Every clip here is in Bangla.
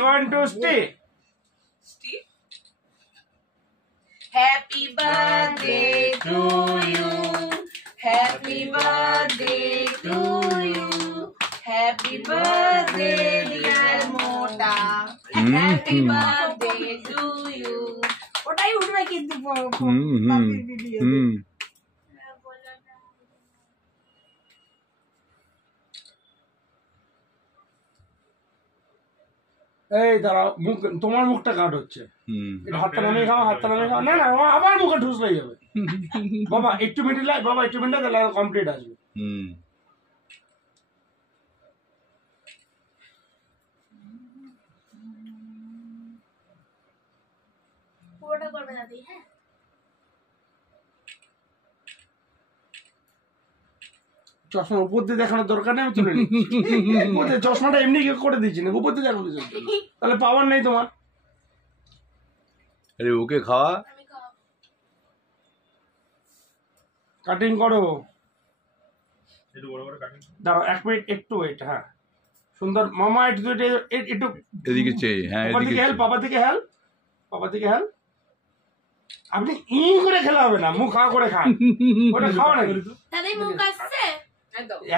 1 2 Steve. Happy birthday to you. Happy birthday to you. Happy birthday dear Mota. Happy birthday to you. ওটাই উঠবে কিন্তু ভিডিও। এই দাঁড়াও, মুখ তোমার মুখটা কাট হচ্ছে। হাতটা নামিয়ে খাও, হাতটা নামিয়ে খাও। না না, আবার মুখে ঠুসলেই হবে। বাবা একটু মিডিল লাগ, বাবা একটু মিডিল তাহলে কমপ্লিট আসবে। পুরোটা করবে দাদি। হ্যাঁ, চশমা উপর দিয়ে দেখানোর দরকার নেই, আমি তুলে নিচ্ছি। চশমাটা এমনি করে দিচ্ছি না, উপর দিয়ে দেখানো, তাহলে পাওয়ার নেই তোমার। আরে ওকে খাওয়া, কাটিং করো, দাঁড়াও 1 মিনিট একটু ওয়েট। হ্যাঁ সুন্দর মামা, একটু একটু এদিকে চেয়ে, হ্যাঁ এদিকে হেল্প, বাবা দিকে হেল্প, বাবা দিকে হেল্প। আপনি করে খেলা হবে না, মুখ খাওয়া করে খান, ওটা খাওয়া না কিন্তু। দাদি মুখ আসছে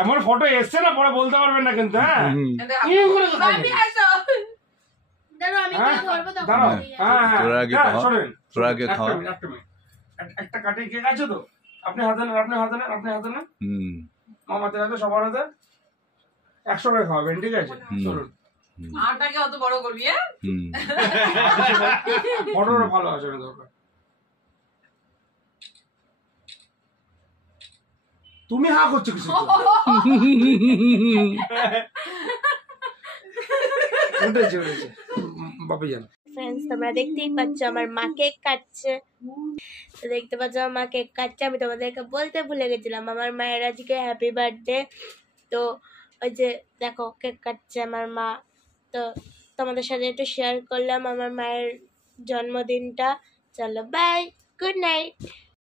এমন ফটো এসছে না, পরে বলতে পারবেন না কিন্তু। হ্যাঁ করে ভাবি আসো। দাঁড়াও আমি কি করব তখন। দাঁড়াও, হ্যাঁ হ্যাঁ তোরা আগে খাও, শুনেন, তোরা আগে খাও। একটা কাটিং কেক আছে তো, আপনি হাতে নেন, আপনি হাতে নেন, আপনি হাতে নেন। মামাতে হাতে, সবার হাতে 100 করে খাওয়াবেন, ঠিক আছে? চলুন। আটাকে অত বড় করবি? ফটোটা ভালো আসবে না দরকার। তুমি হা করছো কিছু? উঠেছে উঠেছে বাপি জান। ফ্রেন্ডস, তোমরা দেখতেই পাচ্ছ আমার মা কেক কাটছে। তো দেখতে পাচ্ছ আমার মা কেক কাটছে। আমি তোমাদেরকে বলতে ভুলে গেছিলাম, আমার মায়ের আজকে হ্যাপি বার্থডে। তো ওই যে দেখো কেক কাটছে আমার মা। তো তোমাদের সাথে একটু শেয়ার করলাম আমার মায়ের জন্মদিনটা। চলো বাই, গুড নাইট।